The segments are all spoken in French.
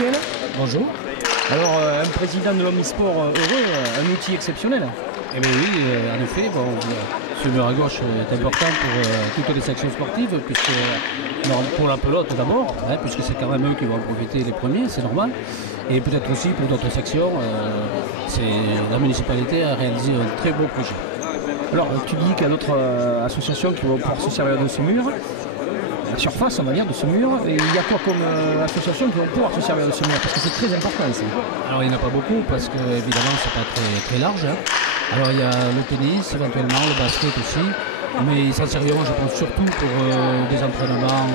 Michel. Bonjour. Alors, un président de l'Omnisport heureux, un outil exceptionnel. Eh bien oui, en effet, bon, ce mur à gauche est important pour toutes les sections sportives, puisque pour la pelote d'abord, puisque c'est quand même eux qui vont en profiter les premiers, c'est normal. Et peut-être aussi pour d'autres sections, la municipalité a réalisé un très beau projet. Alors, tu dis qu'il y a d'autres associations qui vont pouvoir se servir de ce mur. La surface, on va dire, de ce mur. Et il y a quoi comme association qui vont pouvoir se servir de ce mur? Parce que c'est très important ici. Alors il n'y en a pas beaucoup, parce que évidemment c'est pas très large. Alors il y a le tennis, éventuellement, le basket aussi. Mais ils s'en serviront, je pense, surtout pour des entraînements.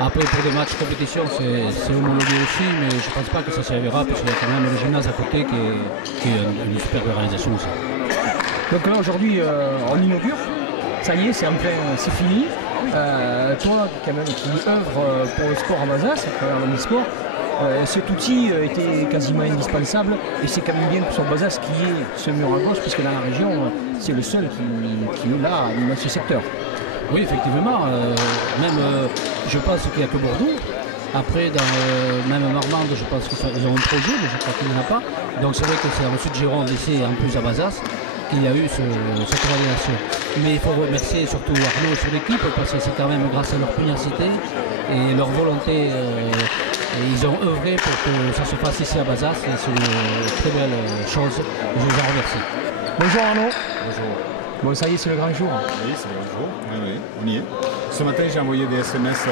Après, pour des matchs compétition, c'est homologué aussi, mais je ne pense pas que ça servira, parce qu'il y a quand même le gymnase à côté qui est une superbe réalisation aussi. Donc là, aujourd'hui, on inaugure. Ça y est, c'est fini. Toi, quand même, qui œuvre pour le sport à Bazas, à travers l'Omnisport, cet outil était quasiment indispensable, et c'est quand même bien que ce soit Bazas qui ait ce mur à gauche, puisque dans la région, c'est le seul qui est là dans ce secteur. Oui, effectivement. Je pense qu'il n'y a que Bordeaux. Après, même Marmande, je pense qu'ils ont un projet, mais je crois qu'il n'y en a pas. Donc c'est vrai que c'est ensuite Gironde, ici, en plus à Bazas, qu'il y a eu cette réalisation. Mais il faut remercier surtout Arnaud sur l'équipe, parce que c'est quand même grâce à leur pugnacité et leur volonté. Et ils ont œuvré pour que ça se fasse ici à Bazas, et c'est une très belle chose. Je les en remercie. Bonjour Arnaud. Bonjour. Bon, ça y est, c'est le grand jour. Oui, c'est le grand jour. Oui, on y est. Ce matin, j'ai envoyé des SMS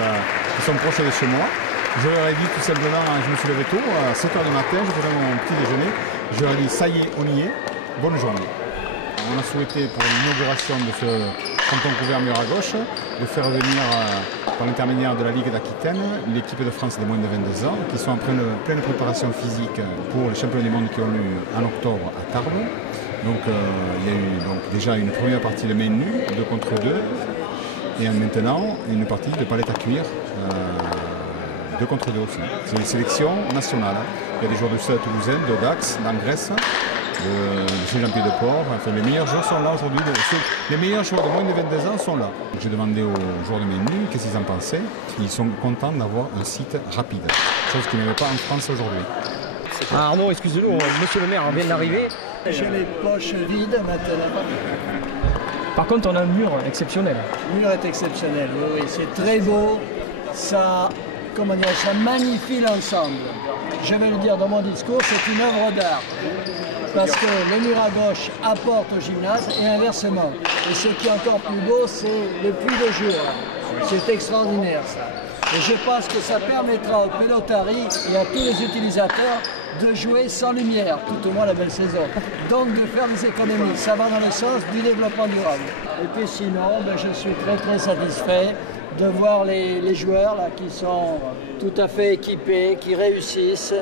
qui sont proches de chez moi. Je leur ai dit tout simplement, je me suis levé tôt, à 7 h du matin, je faisais mon petit déjeuner. Je leur ai dit, ça y est, on y est, bonne journée. On a souhaité pour l'inauguration de ce canton couvert mur à gauche, de faire venir, par l'intermédiaire de la Ligue d'Aquitaine, l'équipe de France des moins de 22 ans, qui sont en pleine préparation physique pour les championnats du monde qui ont eu en octobre à Tarbes. Donc il y a eu déjà une première partie de main nue, 2 contre 2, et maintenant une partie de palette à cuir, 2 contre 2 aussi. C'est une sélection nationale. Il y a des joueurs de Stade Toulousain, de Dax, d'Angresse, de chez Jean-Pied-de-Port. Enfin, les meilleurs joueurs sont là aujourd'hui. Les meilleurs joueurs de moins de 22 ans sont là. J'ai demandé aux joueurs de main nue qu'est-ce qu'ils en pensaient. Ils sont contents d'avoir un site rapide, chose qu'ils n'avaient pas en France aujourd'hui. Ah, Arnaud, excusez-nous, monsieur le maire vient d'arriver. J'ai les poches vides maintenant. Par contre, on a un mur exceptionnel. Le mur est exceptionnel, oui, c'est très beau. Ça magnifie l'ensemble. Je vais le dire dans mon discours, c'est une œuvre d'art. Parce que le mur à gauche apporte au gymnase et inversement. Et ce qui est encore plus beau, c'est le puits de jour. C'est extraordinaire ça. Et je pense que ça permettra aux pelotari et à tous les utilisateurs de jouer sans lumière, tout au moins la belle saison. Donc de faire des économies, ça va dans le sens du développement durable. Et puis sinon, je suis très satisfait de voir les joueurs là, qui sont tout à fait équipés, qui réussissent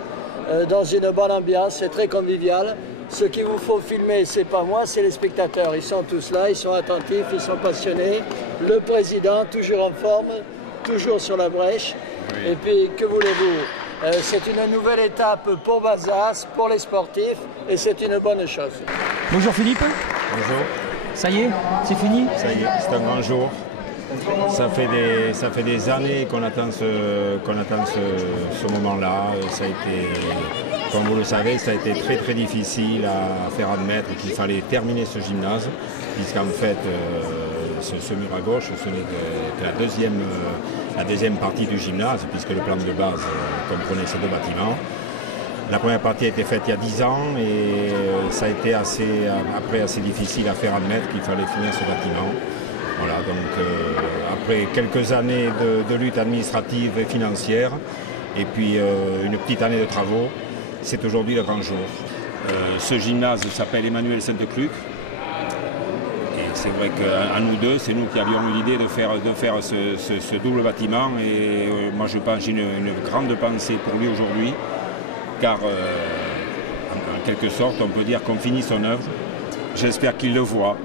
dans une bonne ambiance, c'est très convivial. Ce qu'il vous faut filmer, c'est pas moi, c'est les spectateurs. Ils sont tous là, ils sont attentifs, ils sont passionnés. Le président, toujours en forme, toujours sur la brèche. Oui. Et puis, que voulez-vous? C'est une nouvelle étape pour Bazas, pour les sportifs, et c'est une bonne chose. Bonjour Philippe. Bonjour. Ça y est, c'est fini? Ça y est, c'est un grand jour. Ça fait des années qu'on attend ce moment-là. Ça a été, comme vous le savez, ça a été très difficile à faire admettre qu'il fallait terminer ce gymnase, puisqu'en fait, ce mur à gauche, ce n'est que la deuxième partie du gymnase, puisque le plan de base comprenait ces 2 bâtiments. La première partie a été faite il y a 10 ans et ça a été assez difficile à faire admettre qu'il fallait finir ce bâtiment. Voilà, donc après quelques années de lutte administrative et financière, et puis une petite année de travaux, c'est aujourd'hui le grand jour. Ce gymnase s'appelle Emmanuel Sainte-Cluc. Et c'est vrai qu'à nous deux, c'est nous qui avions eu l'idée de faire ce double bâtiment. Et moi j'ai une grande pensée pour lui aujourd'hui, car en quelque sorte on peut dire qu'on finit son œuvre. J'espère qu'il le voit.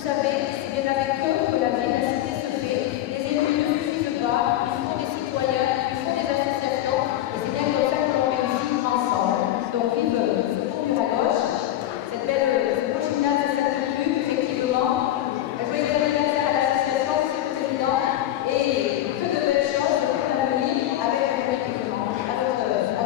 Vous savez, c'est bien avec eux que la vie de la cité se fait. Les élus ne suffisent pas, il faut des citoyens, il faut des associations, et c'est bien comme ça que l'on réussit ensemble. Donc vive ce conduire à gauche, cette belle gymnase de cette rue, effectivement. Joyeux anniversaire à l'association, monsieur le président, et que de belles choses pour l'avenir avec le gouvernement. À votre ordre.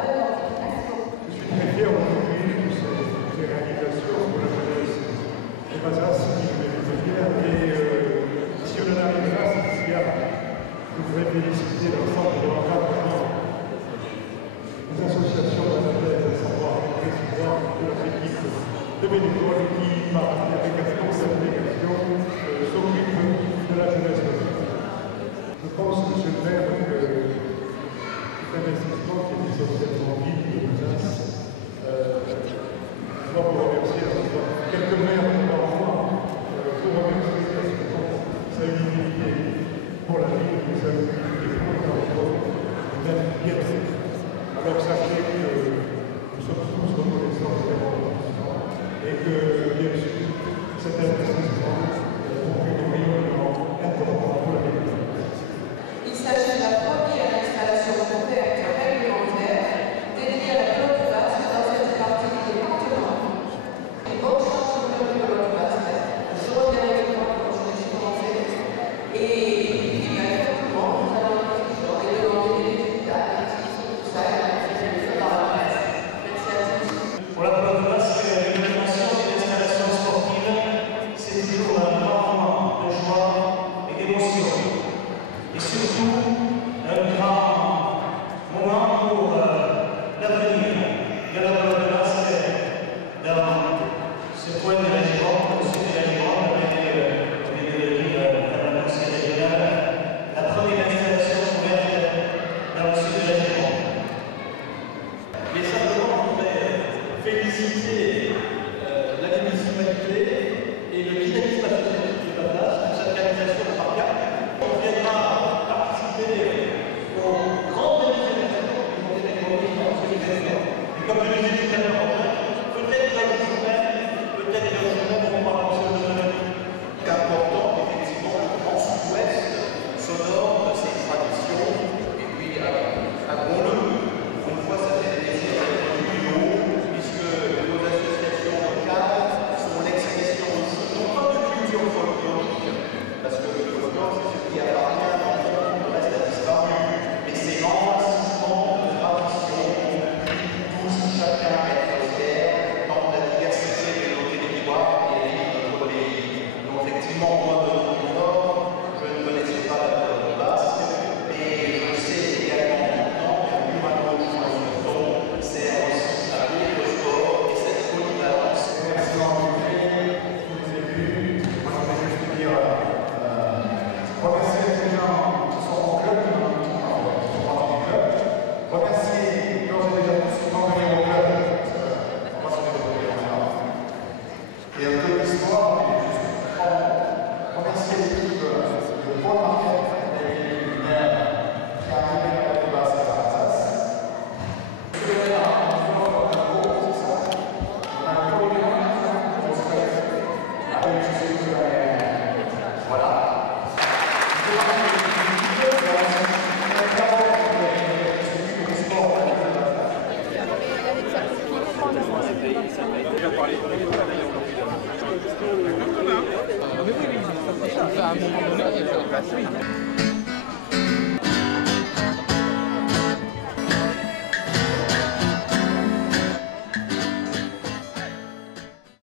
Merci beaucoup. Je suis très fier aujourd'hui de ces réalisations pour la jeunesse de Mazas qui me fait fier. Et si on en arrive là, c'est bien. Je voudrais féliciter l'ensemble de l'encadrement des associations d'Anadèle, à savoir les présidents de leur équipe de bénévoles qui, par l'application de cette délégation, s'occupent de la jeunesse. Je pense, monsieur le maire, que cet investissement qui est essentiellement vide de Mazas, je dois vous remercier, quelques maires devant moi, pour remercier parce que ça a une utilité pour la ville, mais ça a une utilité pour les enfants, même bien fait. Alors sachez que nous sommes tous reconnaissants de l'investissement et que, bien sûr, cet investissement conduit un rayonnement important pour la ville. Il s'agit de la première installation couverte réglementaire dédiée à la flotte vasque dans cette partie du département. Une bonne chance au cœur de flotte vasque. Je reviens avec moi quand je suis commencé. Et bien effectivement, nous allons demander des résultats, tout ça, dans la presse. Merci à tous. Pour la flotte vasque, l'animation des installations sportives, c'est toujours un grand moment de joie et d'émotion. Et surtout, un grand moment pour l'avenir de la flotte vasque dans ce coin de la Gironde, au sud de la Gironde, avec, comme vient de le dire Madame la conseillère régionale, la première installation ouverte dans le sud de la Gironde. Mais simplement, je voudrais féliciter la municipalité et le dynamisme associatif de la place pour cette réalisation de Parc. On viendra participer aux grandes manifestations qui vont être économiques en ce événement. Et comme je le disais tout à l'heure, peut-être dans le journal, peut-être dans le journal, on va penser au journal. C'est important, effectivement, le grand sud-ouest sonore de ces traditions. Et puis, avouons-le, une fois ça fait plaisir d'être plus haut, puisque nos associations locales sont l'expression aussi, non pas de culture folklorique, parce que le folklore, c'est ce qui appartient à l'enfant, le reste a disparu, mais c'est l'enracinement de tradition, tous, chacun être fier, dans la diversité de nos territoires et de notre pays. Donc effectivement, moi de mon nord, je ne connaissais pas la flotte basque, mais je sais également maintenant qu'un Murano sert aussi à d'autres sports et cette polyvalence. Merci Henri, tous les élus. Moi, je voudrais juste dire, remercier les gens qui sont au club, qui sont dans les clubs. Remercier d'ores et déjà tous qui sont venus au club, parce que moi, c'est des et un peu d'histoire, mais juste remercier l'équipe de Paul Marquet, qui a arrivé à la base à Alsace. Je vais faire un gros, c'est ça. On a un gros voilà. À un moment donné,